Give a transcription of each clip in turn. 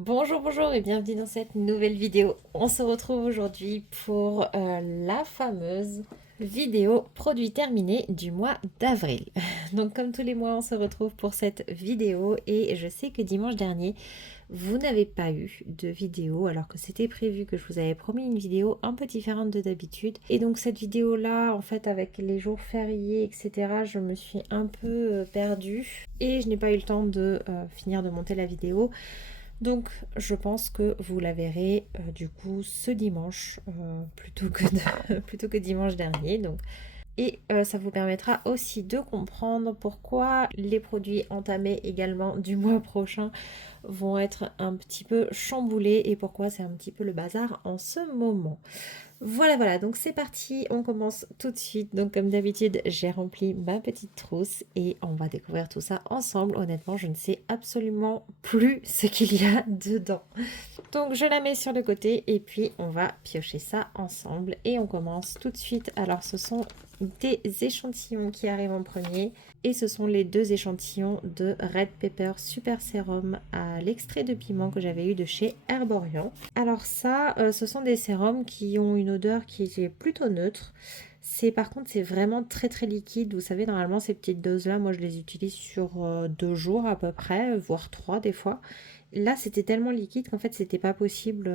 Bonjour, bonjour et bienvenue dans cette nouvelle vidéo. On se retrouve aujourd'hui pour la fameuse vidéo produit terminé du mois d'avril. Donc comme tous les mois, on se retrouve pour cette vidéo et je sais que dimanche dernier, vous n'avez pas eu de vidéo alors que c'était prévu que je vous avais promis une vidéo un peu différente de d'habitude. Et donc cette vidéo-là, en fait, avec les jours fériés, etc., je me suis un peu perdue et je n'ai pas eu le temps de finir de monter la vidéo. Donc je pense que vous la verrez du coup ce dimanche plutôt que dimanche dernier. Donc. Et ça vous permettra aussi de comprendre pourquoi les produits entamés également du mois prochain vont être un petit peu chamboulés et pourquoi c'est un petit peu le bazar en ce moment. Voilà, donc c'est parti, on commence tout de suite. Donc comme d'habitude, j'ai rempli ma petite trousse et on va découvrir tout ça ensemble. Honnêtement, je ne sais absolument plus ce qu'il y a dedans. Donc je la mets sur le côté et puis on va piocher ça ensemble et on commence tout de suite. Alors ce sont des échantillons qui arrivent en premier et ce sont les deux échantillons de Red Pepper Super Sérum à l'extrait de piment que j'avais eu de chez Herborian. Alors ça, ce sont des sérums qui ont une odeur qui est plutôt neutre. Par contre, c'est vraiment très très liquide. Vous savez, normalement, ces petites doses-là, moi, je les utilise sur 2 jours à peu près, voire 3 des fois. Là, c'était tellement liquide qu'en fait, c'était pas possible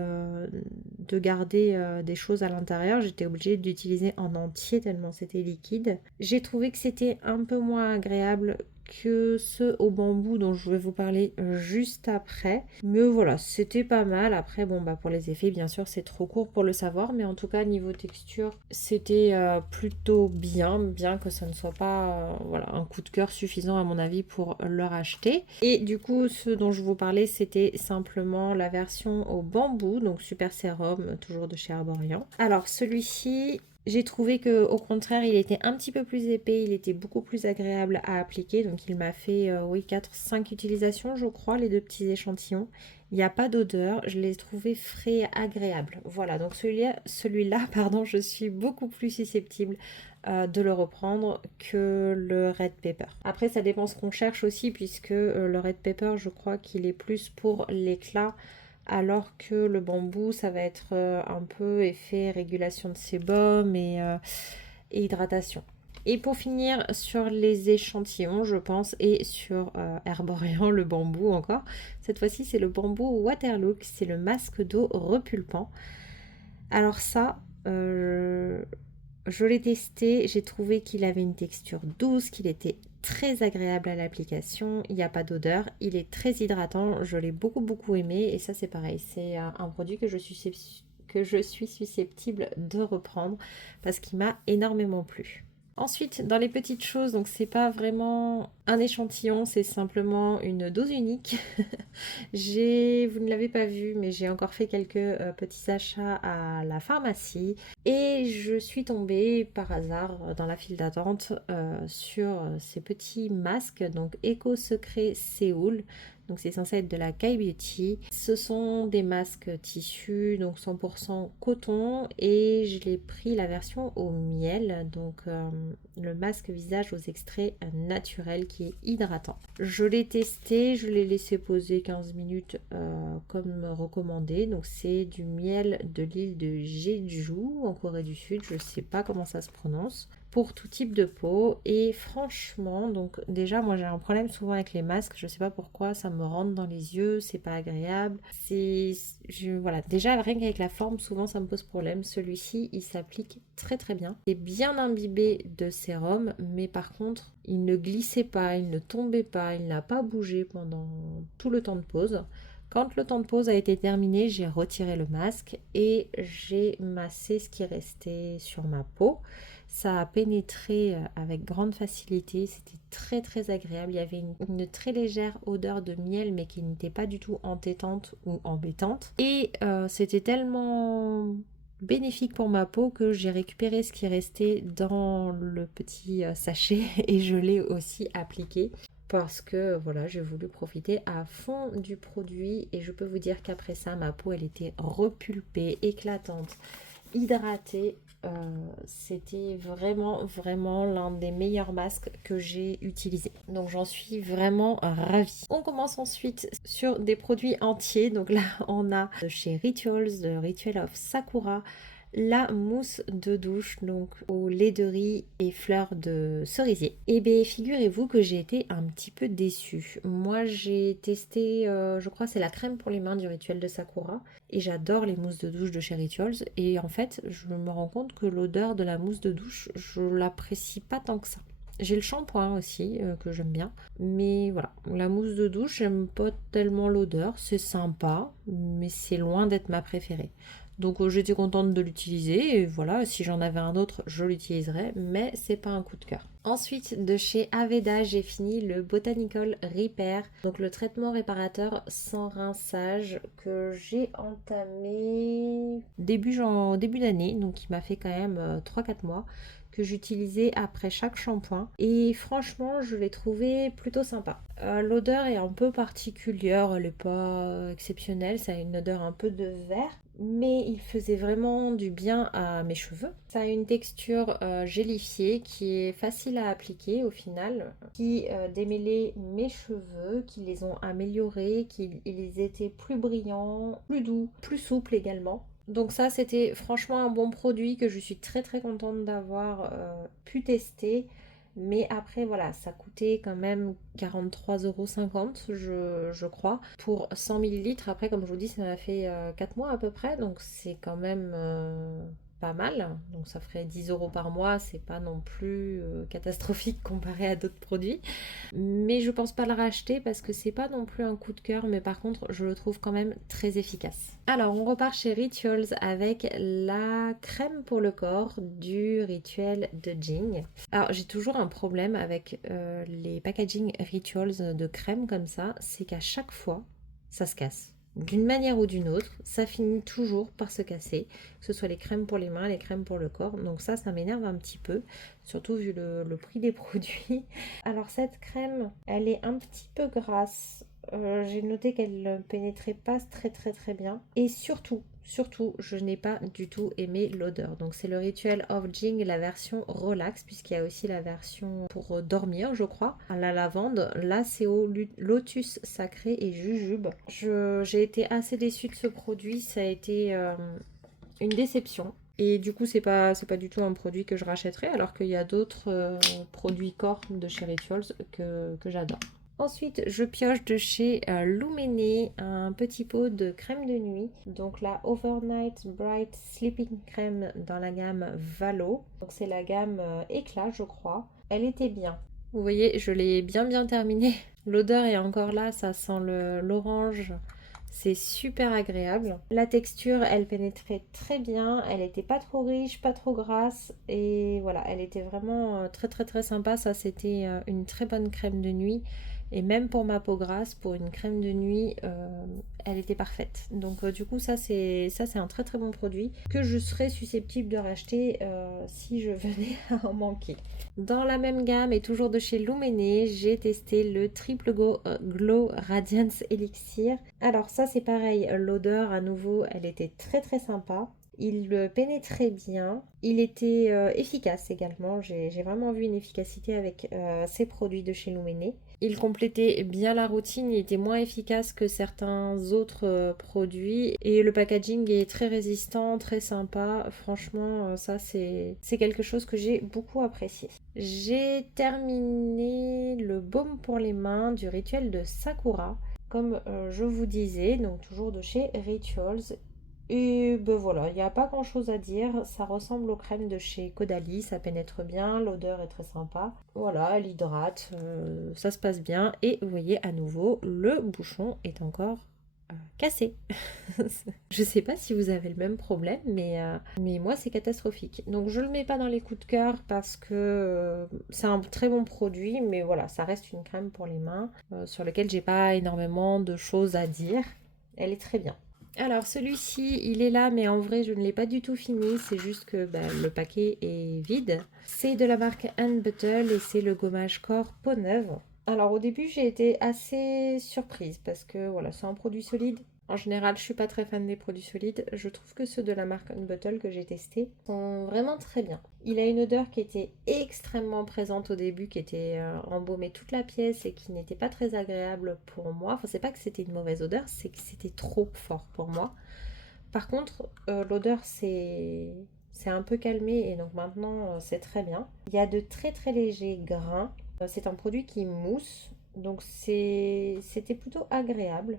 de garder des choses à l'intérieur. J'étais obligée d'utiliser en entier tellement c'était liquide. J'ai trouvé que c'était un peu moins agréable que ceux au bambou dont je vais vous parler juste après. Mais voilà, c'était pas mal. Après, bon, bah pour les effets, bien sûr, c'est trop court pour le savoir. Mais en tout cas, niveau texture, c'était plutôt bien que ça ne soit pas voilà, un coup de cœur suffisant à mon avis pour le racheter. Et du coup, ce dont je vous parlais, c'était simplement la version au bambou, donc Super Sérum, toujours de chez Herborian. Alors celui-ci, j'ai trouvé que au contraire il était un petit peu plus épais, il était beaucoup plus agréable à appliquer, donc il m'a fait oui 4-5 utilisations je crois, les deux petits échantillons. Il n'y a pas d'odeur, je l'ai trouvé frais et agréable. Voilà, donc celui-là, pardon, je suis beaucoup plus susceptible de le reprendre que le Red Pepper. Après ça dépend ce qu'on cherche aussi puisque le Red Pepper je crois qu'il est plus pour l'éclat alors que le bambou, ça va être un peu effet régulation de sébum et hydratation. Et pour finir sur les échantillons, je pense, et sur Herborian, le bambou encore, cette fois-ci c'est le bambou Waterlook, c'est le masque d'eau repulpant. Alors ça, je l'ai testé, j'ai trouvé qu'il avait une texture douce, qu'il était très agréable à l'application, il n'y a pas d'odeur, il est très hydratant, je l'ai beaucoup aimé et ça c'est pareil, c'est un produit que je suis susceptible de reprendre parce qu'il m'a énormément plu. Ensuite, dans les petites choses, donc c'est pas vraiment un échantillon, c'est simplement une dose unique. Vous ne l'avez pas vu, mais j'ai encore fait quelques petits achats à la pharmacie et je suis tombée par hasard dans la file d'attente sur ces petits masques, donc Eco Secret Séoul. Donc c'est censé être de la K-Beauty. Ce sont des masques tissus, donc 100% coton et je l'ai pris la version au miel, donc le masque visage aux extraits naturels qui est hydratant. Je l'ai testé, je l'ai laissé poser 15 minutes comme recommandé. Donc c'est du miel de l'île de Jeju en Corée du Sud, je ne sais pas comment ça se prononce, pour tout type de peau. Et franchement, donc déjà moi j'ai un problème souvent avec les masques, je sais pas pourquoi, ça me rentre dans les yeux, c'est pas agréable. Voilà, déjà rien qu'avec la forme, souvent ça me pose problème. Celui-ci, il s'applique très bien. C'est bien imbibé de sérum, mais par contre, il ne glissait pas, il ne tombait pas, il n'a pas bougé pendant tout le temps de pause. Quand le temps de pause a été terminé, j'ai retiré le masque et j'ai massé ce qui restait sur ma peau. Ça a pénétré avec grande facilité, c'était très agréable. Il y avait une très légère odeur de miel mais qui n'était pas du tout entêtante ou embêtante. Et c'était tellement bénéfique pour ma peau que j'ai récupéré ce qui restait dans le petit sachet et je l'ai aussi appliqué parce que voilà, j'ai voulu profiter à fond du produit et je peux vous dire qu'après ça, ma peau elle était repulpée, éclatante, hydratée. c'était vraiment l'un des meilleurs masques que j'ai utilisé. Donc j'en suis vraiment ravie. On commence ensuite sur des produits entiers. Donc là on a de chez Rituals, de Ritual of Sakura, la mousse de douche donc au lait de riz et fleurs de cerisier. Et bien figurez-vous que j'ai été un petit peu déçue. Moi j'ai testé, je crois c'est la crème pour les mains du Rituel de Sakura et j'adore les mousses de douche de chez Rituals et en fait je me rends compte que l'odeur de la mousse de douche je l'apprécie pas tant que ça. J'ai le shampoing aussi que j'aime bien, mais voilà, la mousse de douche j'aime pas tellement l'odeur, c'est sympa mais c'est loin d'être ma préférée. Donc j'étais contente de l'utiliser et voilà, si j'en avais un autre, je l'utiliserais, mais c'est pas un coup de cœur. Ensuite, de chez Aveda, j'ai fini le Botanical Repair, donc le traitement réparateur sans rinçage que j'ai entamé début d'année, donc il m'a fait quand même 3-4 mois que j'utilisais après chaque shampoing et franchement je l'ai trouvé plutôt sympa. L'odeur est un peu particulière, elle n'est pas exceptionnelle, ça a une odeur un peu de verre mais il faisait vraiment du bien à mes cheveux. Ça a une texture gélifiée qui est facile à appliquer au final, qui démêlait mes cheveux, qui les ont améliorés, qui ils étaient plus brillants, plus doux, plus souples également. Donc ça c'était franchement un bon produit que je suis très contente d'avoir pu tester. Mais après, voilà, ça coûtait quand même 43,50 € je crois, pour 100 millilitres. Après, comme je vous dis, ça m'a fait 4 mois à peu près, donc c'est quand même pas mal. Donc ça ferait 10 € par mois, c'est pas non plus catastrophique comparé à d'autres produits. Mais je pense pas le racheter parce que c'est pas non plus un coup de cœur, mais par contre, je le trouve quand même très efficace. Alors, on repart chez Rituals avec la crème pour le corps du Rituel de Jing. Alors, j'ai toujours un problème avec les packaging Rituals de crème comme ça, c'est qu'à chaque fois, ça se casse. D'une manière ou d'une autre, ça finit toujours par se casser, que ce soit les crèmes pour les mains, les crèmes pour le corps. Donc ça m'énerve un petit peu, surtout vu le prix des produits. Alors cette crème, elle est un petit peu grasse. J'ai noté qu'elle ne pénétrait pas très bien. Et surtout, je n'ai pas du tout aimé l'odeur. Donc c'est le Ritual of Jing, la version relax, puisqu'il y a aussi la version pour dormir, je crois. À la lavande, là c'est au lotus sacré et jujube. J'ai été assez déçue de ce produit, ça a été une déception. Et du coup, c'est pas du tout un produit que je rachèterai, alors qu'il y a d'autres produits corps de chez Rituals que j'adore. Ensuite, je pioche de chez Lumene un petit pot de crème de nuit. Donc la Overnight Bright Sleeping Crème dans la gamme Valo. Donc c'est la gamme éclat, je crois. Elle était bien. Vous voyez, je l'ai bien terminée. L'odeur est encore là, ça sent l'orange. C'est super agréable. La texture, elle pénétrait très bien. Elle n'était pas trop riche, pas trop grasse. Et voilà, elle était vraiment très sympa. Ça, c'était une très bonne crème de nuit. Et même pour ma peau grasse, pour une crème de nuit, elle était parfaite. Donc du coup, ça c'est un très bon produit que je serais susceptible de racheter si je venais à en manquer. Dans la même gamme et toujours de chez Lumene, j'ai testé le Triple Glow Radiance Elixir. Alors ça c'est pareil, l'odeur à nouveau, elle était très sympa. Il pénétrait bien, il était efficace également, j'ai vraiment vu une efficacité avec ces produits de chez Lumene. Il complétait bien la routine, il était moins efficace que certains autres produits et le packaging est très résistant, très sympa. Franchement, ça c'est quelque chose que j'ai beaucoup apprécié. J'ai terminé le baume pour les mains du Rituel de Sakura, comme je vous disais, donc toujours de chez Rituals. Et ben voilà, il n'y a pas grand chose à dire, ça ressemble aux crèmes de chez Caudalie, ça pénètre bien, l'odeur est très sympa. Voilà, elle hydrate, ça se passe bien. Et vous voyez à nouveau, le bouchon est encore cassé. Je sais pas si vous avez le même problème, mais moi c'est catastrophique. Donc je le mets pas dans les coups de cœur parce que c'est un très bon produit, mais voilà, ça reste une crème pour les mains sur laquelle j'ai pas énormément de choses à dire. Elle est très bien. Alors celui-ci, il est là, mais en vrai, je ne l'ai pas du tout fini. C'est juste que le paquet est vide. C'est de la marque Ann Buttle et c'est le gommage corps peau neuve. Alors au début, j'ai été assez surprise parce que voilà, c'est un produit solide. En général, je suis pas très fan des produits solides. Je trouve que ceux de la marque Unbottle que j'ai testés sont vraiment très bien. Il a une odeur qui était extrêmement présente au début, qui était embaumée toute la pièce et qui n'était pas très agréable pour moi. Enfin, c'est pas que c'était une mauvaise odeur, c'est que c'était trop fort pour moi. Par contre, l'odeur c'est un peu calmé et donc maintenant c'est très bien. Il y a de très très légers grains. C'est un produit qui mousse, donc c'était plutôt agréable.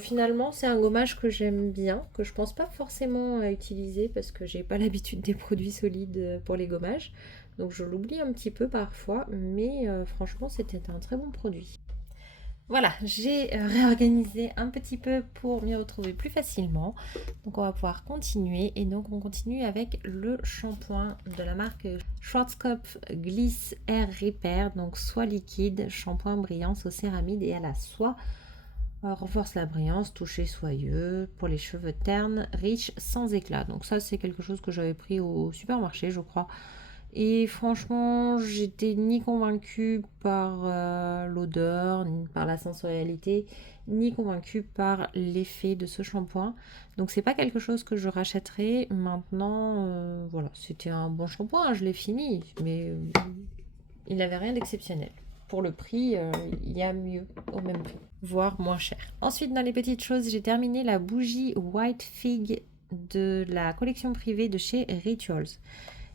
Finalement, c'est un gommage que j'aime bien, que je pense pas forcément à utiliser parce que j'ai pas l'habitude des produits solides pour les gommages. Donc je l'oublie un petit peu parfois, mais franchement c'était un très bon produit. Voilà, j'ai réorganisé un petit peu pour m'y retrouver plus facilement. Donc on va pouvoir continuer et donc on continue avec le shampoing de la marque Schwarzkopf Gliss Air Repair, donc soie liquide, shampoing brillant au céramide et à la soie. Renforce la brillance, toucher soyeux pour les cheveux ternes, riches, sans éclat. Donc ça c'est quelque chose que j'avais pris au supermarché je crois. Et franchement, j'étais ni convaincue par l'odeur, ni par la sensorialité, ni convaincue par l'effet de ce shampoing. Donc c'est pas quelque chose que je rachèterai. Maintenant, voilà, c'était un bon shampoing, je l'ai fini, mais il n'avait rien d'exceptionnel. Pour le prix, il y a mieux au même prix, voire moins cher. Ensuite, dans les petites choses, j'ai terminé la bougie White Fig de la collection privée de chez Rituals.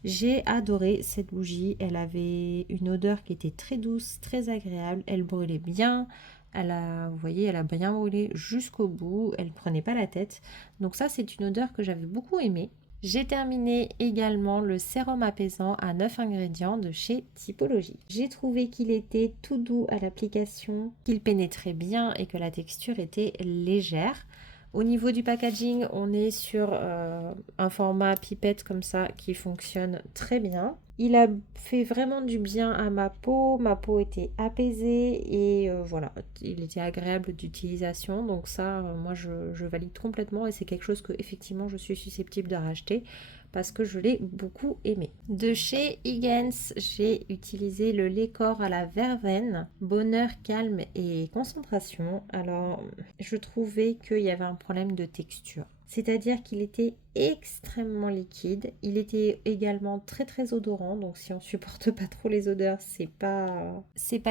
J'ai adoré cette bougie, elle avait une odeur qui était très douce, très agréable, elle brûlait bien, vous voyez, elle a bien brûlé jusqu'au bout, elle ne prenait pas la tête. Donc ça, c'est une odeur que j'avais beaucoup aimée. J'ai terminé également le sérum apaisant à 9 ingrédients de chez Typologie. J'ai trouvé qu'il était tout doux à l'application, qu'il pénétrait bien et que la texture était légère. Au niveau du packaging, on est sur un format pipette comme ça qui fonctionne très bien. Il a fait vraiment du bien à ma peau était apaisée et voilà, il était agréable d'utilisation. Donc ça, moi je valide complètement et c'est quelque chose que effectivement je suis susceptible de racheter parce que je l'ai beaucoup aimé. De chez Higgins, j'ai utilisé le lait corps à la verveine, bonheur, calme et concentration. Alors, je trouvais qu'il y avait un problème de texture. C'est-à-dire qu'il était extrêmement liquide. Il était également très très odorant. Donc si on supporte pas trop les odeurs, c'est pas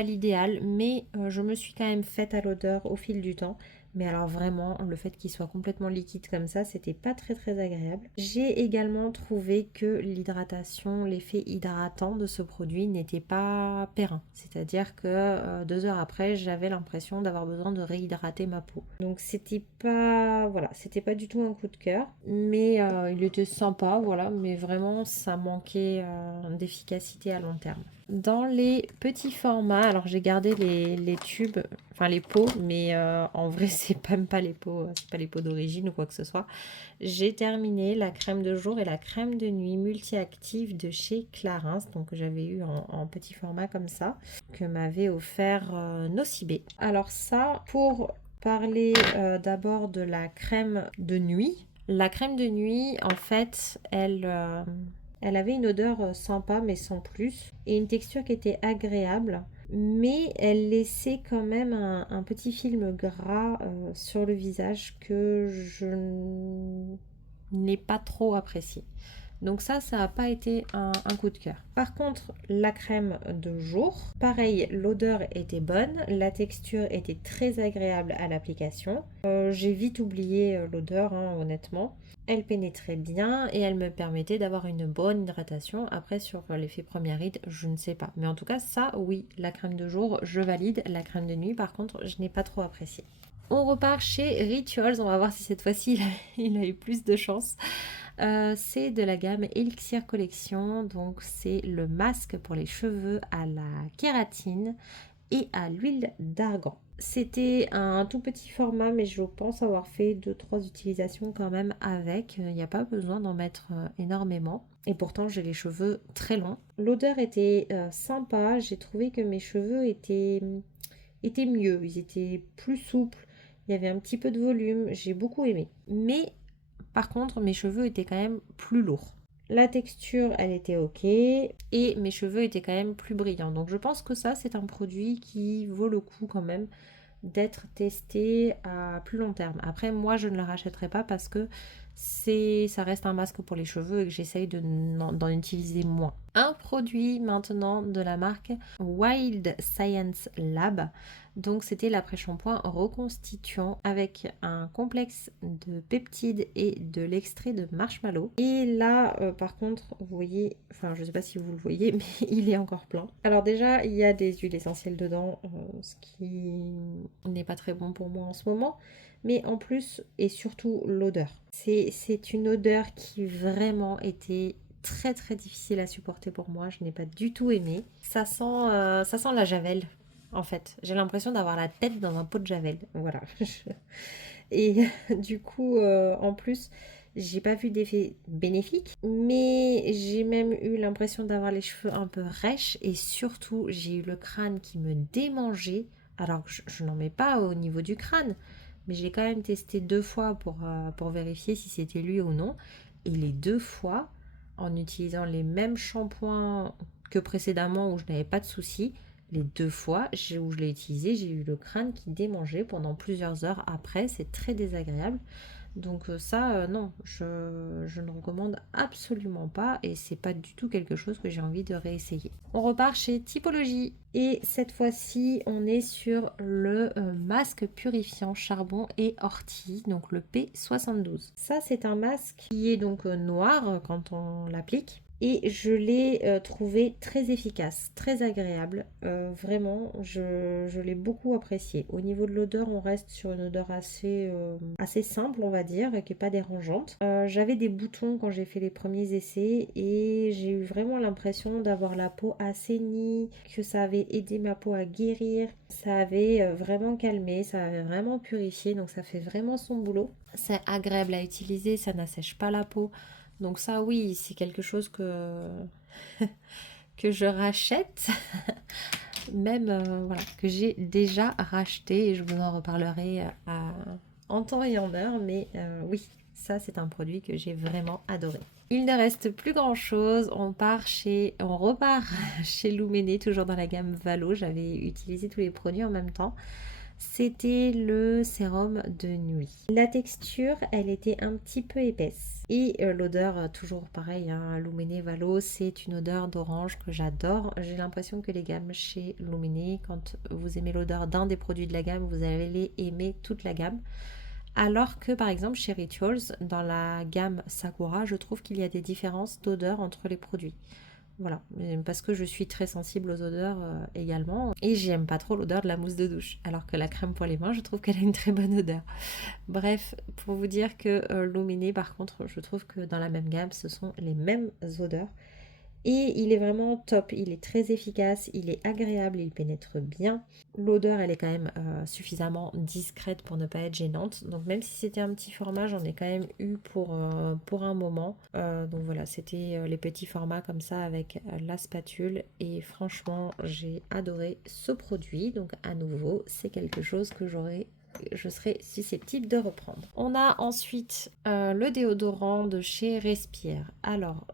l'idéal. Mais je me suis quand même faite à l'odeur au fil du temps. Mais alors vraiment, le fait qu'il soit complètement liquide comme ça, c'était pas très très agréable. J'ai également trouvé que l'hydratation, l'effet hydratant de ce produit n'était pas périn. C'est-à-dire que 2 heures après, j'avais l'impression d'avoir besoin de réhydrater ma peau. Donc c'était pas, voilà, c'était pas du tout un coup de cœur. Mais il était sympa, voilà, mais vraiment ça manquait d'efficacité à long terme. Dans les petits formats, alors j'ai gardé les tubes, enfin les pots, mais en vrai même pas les pots, c'est pas les pots d'origine ou quoi que ce soit. J'ai terminé la crème de jour et la crème de nuit multi-active de chez Clarins, donc que j'avais eu en petit format comme ça, que m'avait offert Nocibé. Alors ça, pour parler d'abord de la crème de nuit. La crème de nuit, en fait, elle avait une odeur sympa mais sans plus et une texture qui était agréable, mais elle laissait quand même un petit film gras sur le visage que je n'ai pas trop apprécié. Donc ça n'a pas été un coup de cœur. Par contre, la crème de jour, pareil, l'odeur était bonne, la texture était très agréable à l'application. J'ai vite oublié l'odeur, hein, honnêtement. Elle pénétrait bien et elle me permettait d'avoir une bonne hydratation. Après, sur l'effet première ride, je ne sais pas. Mais en tout cas, ça, oui, la crème de jour, je valide. La crème de nuit, par contre, je n'ai pas trop apprécié. On repart chez Rituals. On va voir si cette fois-ci, il a eu plus de chance. C'est de la gamme Elixir Collection, donc c'est le masque pour les cheveux à la kératine et à l'huile d'argan. C'était un tout petit format, mais je pense avoir fait 2-3 utilisations quand même avec. Il n'y a pas besoin d'en mettre énormément. Et pourtant, j'ai les cheveux très longs. L'odeur était sympa. J'ai trouvé que mes cheveux étaient mieux. Ils étaient plus souples. Il y avait un petit peu de volume. J'ai beaucoup aimé. Mais par contre, mes cheveux étaient quand même plus lourds. La texture, elle était ok et mes cheveux étaient quand même plus brillants. Donc je pense que ça, c'est un produit qui vaut le coup quand même d'être testé à plus long terme. Après, moi, je ne le rachèterai pas parce que ça reste un masque pour les cheveux et que j'essaye d'en utiliser moins. Un produit maintenant de la marque Wild Science Lab. Donc c'était l'après-shampoing reconstituant avec un complexe de peptides et de l'extrait de marshmallow. Et là, par contre, vous voyez, enfin je sais pas si vous le voyez, mais il est encore plein. Alors déjà, il y a des huiles essentielles dedans, ce qui n'est pas très bon pour moi en ce moment. Mais en plus, et surtout, l'odeur. C'est une odeur qui vraiment était très très difficile à supporter pour moi. Je n'ai pas du tout aimé. Ça sent la javel. En fait, j'ai l'impression d'avoir la tête dans un pot de javel. Voilà. Et du coup, en plus, j'ai pas vu d'effet bénéfique, mais j'ai même eu l'impression d'avoir les cheveux un peu rêches et surtout, j'ai eu le crâne qui me démangeait. Alors que je n'en mets pas au niveau du crâne, mais j'ai quand même testé 2 fois pour vérifier si c'était lui ou non. Et les 2 fois, en utilisant les mêmes shampoings que précédemment où je n'avais pas de soucis, les 2 fois où je l'ai utilisé, j'ai eu le crâne qui démangeait pendant plusieurs heures après. C'est très désagréable. Donc ça, non, je ne recommande absolument pas et c'est pas du tout quelque chose que j'ai envie de réessayer. On repart chez Typologie et cette fois-ci, on est sur le masque purifiant charbon et ortie, donc le P72. Ça, c'est un masque qui est donc noir quand on l'applique. Et je l'ai trouvé très efficace, très agréable. Vraiment, je l'ai beaucoup apprécié. Au niveau de l'odeur, on reste sur une odeur assez simple, on va dire, et qui n'est pas dérangeante. J'avais des boutons quand j'ai fait les premiers essais et j'ai eu vraiment l'impression d'avoir la peau assainie, que ça avait aidé ma peau à guérir. Ça avait vraiment calmé, ça avait vraiment purifié, donc ça fait vraiment son boulot. C'est agréable à utiliser, ça n'assèche pas la peau. Donc ça, oui, c'est quelque chose que je rachète, même voilà, que j'ai déjà racheté et je vous en reparlerai en temps et en heure. Mais oui, ça, c'est un produit que j'ai vraiment adoré. Il ne reste plus grand chose, on repart chez Luméné, toujours dans la gamme Valo. J'avais utilisé tous les produits en même temps. C'était le sérum de nuit. La texture, elle était un petit peu épaisse. Et l'odeur, toujours pareil, hein, Luméné Valo, c'est une odeur d'orange que j'adore. J'ai l'impression que les gammes chez Luméné, quand vous aimez l'odeur d'un des produits de la gamme, vous allez aimer toute la gamme. Alors que par exemple chez Rituals, dans la gamme Sakura, je trouve qu'il y a des différences d'odeur entre les produits. Voilà, parce que je suis très sensible aux odeurs également. Et j'aime pas trop l'odeur de la mousse de douche. Alors que la crème pour les mains, je trouve qu'elle a une très bonne odeur. Bref, pour vous dire que Luméné, par contre, je trouve que dans la même gamme, ce sont les mêmes odeurs. Et il est vraiment top, il est très efficace, il est agréable, il pénètre bien. L'odeur, elle est quand même suffisamment discrète pour ne pas être gênante. Donc même si c'était un petit format, j'en ai quand même eu pour un moment. Donc voilà, c'était les petits formats comme ça avec la spatule. Et franchement, j'ai adoré ce produit. Donc à nouveau, c'est quelque chose que je serai susceptible de reprendre. On a ensuite le déodorant de chez Respire. Alors,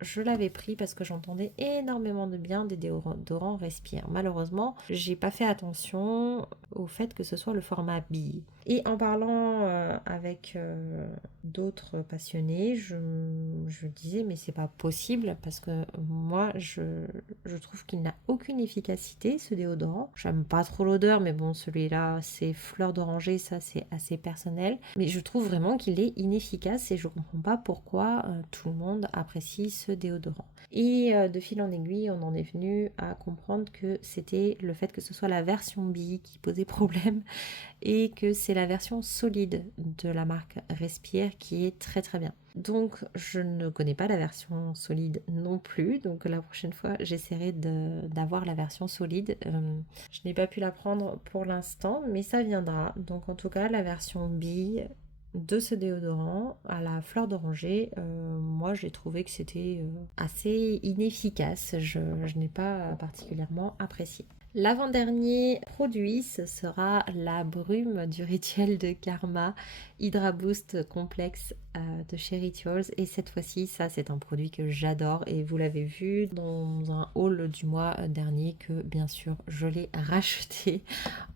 je l'avais pris parce que j'entendais énormément de bien des déodorants Respire. Malheureusement, j'ai pas fait attention au fait que ce soit le format bille. Et en parlant avec d'autres passionnés, je disais mais c'est pas possible parce que moi je trouve qu'il n'a aucune efficacité ce déodorant. J'aime pas trop l'odeur mais bon celui-là c'est fleur d'oranger, ça c'est assez personnel. Mais je trouve vraiment qu'il est inefficace et je comprends pas pourquoi tout le monde apprécie ce déodorant. Et de fil en aiguille on en est venu à comprendre que c'était le fait que ce soit la version bille qui posait problème et que c'est la version solide de la marque Respire qui est très très bien. Donc je ne connais pas la version solide non plus, donc la prochaine fois j'essaierai d'avoir la version solide. Je n'ai pas pu la prendre pour l'instant mais ça viendra. Donc en tout cas la version bille de ce déodorant à la fleur d'oranger, moi j'ai trouvé que c'était assez inefficace, je n'ai pas particulièrement apprécié. L'avant-dernier produit, ce sera la brume du rituel de Karma Hydra Boost Complexe de chez Rituals. Et cette fois-ci, ça c'est un produit que j'adore et vous l'avez vu dans un haul du mois dernier que bien sûr je l'ai racheté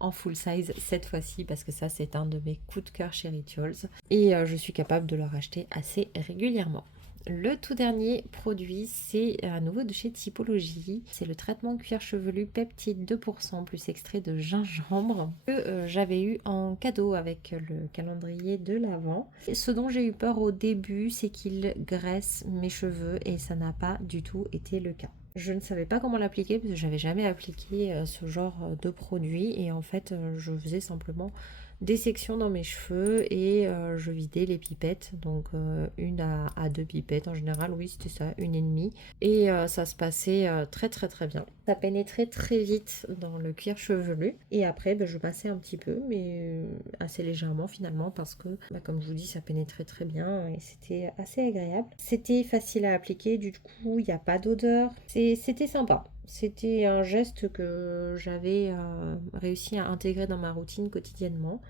en full size cette fois-ci parce que ça c'est un de mes coups de cœur chez Rituals et je suis capable de le racheter assez régulièrement. Le tout dernier produit, c'est à nouveau de chez Typologie. C'est le traitement cuir chevelu peptide 2% plus extrait de gingembre que j'avais eu en cadeau avec le calendrier de l'Avent. Ce dont j'ai eu peur au début, c'est qu'il graisse mes cheveux et ça n'a pas du tout été le cas. Je ne savais pas comment l'appliquer parce que j'avais jamais appliqué ce genre de produit et en fait je faisais simplement des sections dans mes cheveux et je vidais les pipettes, donc une à deux pipettes en général, oui c'était ça, une et demie, et ça se passait très très très bien. Ça pénétrait très vite dans le cuir chevelu et après je passais un petit peu mais assez légèrement finalement parce que comme je vous dis ça pénétrait très bien et c'était assez agréable. C'était facile à appliquer, du coup il n'y a pas d'odeur, c'était sympa. C'était un geste que j'avais réussi à intégrer dans ma routine quotidiennement,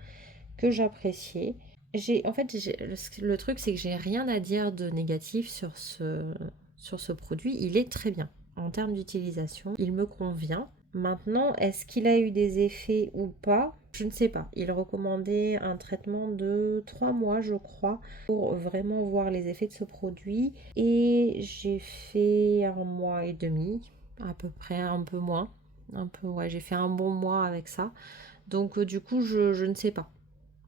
que j'appréciais. Le truc, c'est que j'ai rien à dire de négatif sur ce produit. Il est très bien. En termes d'utilisation, il me convient. Maintenant, est-ce qu'il a eu des effets ou pas? Je ne sais pas. Il recommandait un traitement de 3 mois, je crois, pour vraiment voir les effets de ce produit. Et j'ai fait 1 mois et demi, à peu près, un peu moins. Ouais, j'ai fait un bon mois avec ça. Donc, du coup, je ne sais pas.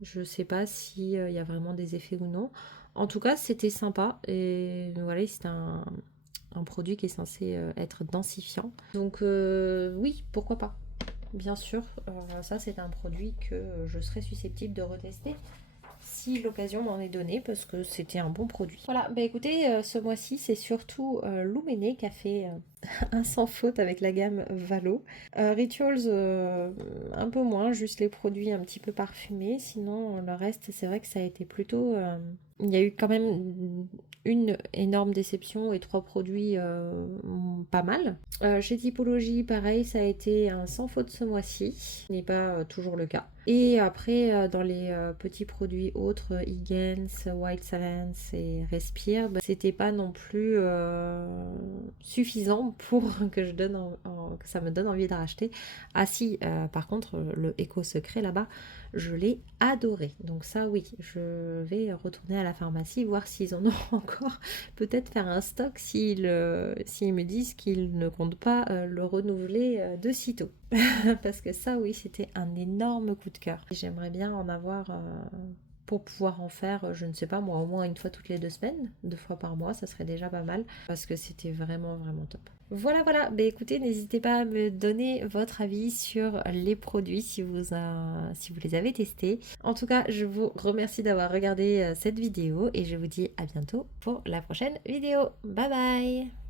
Je sais pas s'il y a vraiment des effets ou non. En tout cas, c'était sympa. Et voilà, c'est un produit qui est censé être densifiant. Donc oui, pourquoi pas. Bien sûr, ça c'est un produit que je serais susceptible de retester si l'occasion m'en est donnée parce que c'était un bon produit. Voilà, bah écoutez, ce mois-ci c'est surtout Lumene qui a fait un sans faute avec la gamme Valo. Rituals un peu moins, juste les produits un petit peu parfumés, sinon le reste c'est vrai que ça a été plutôt... Il y a eu quand même une énorme déception et 3 produits pas mal. Chez Typologie, pareil, ça a été un sans faute ce mois-ci, ce n'est pas toujours le cas. Et après, dans les petits produits autres, Higgins, White Savance et Respire, c'était pas non plus suffisant pour que que ça me donne envie de racheter. Ah si, par contre, le Eco Secret là-bas, je l'ai adoré. Donc ça, oui, je vais retourner à la pharmacie, voir s'ils en ont encore. Peut-être faire un stock s'ils me disent qu'ils ne comptent pas le renouveler de sitôt. Parce que ça, oui, c'était un énorme coup de cœur. J'aimerais bien en avoir pour pouvoir en faire, je ne sais pas moi, au moins une fois toutes les 2 semaines, 2 fois par mois, ça serait déjà pas mal. Parce que c'était vraiment, vraiment top. Voilà, voilà. Bah, écoutez, n'hésitez pas à me donner votre avis sur les produits si vous les avez testés. En tout cas, je vous remercie d'avoir regardé cette vidéo et je vous dis à bientôt pour la prochaine vidéo. Bye bye!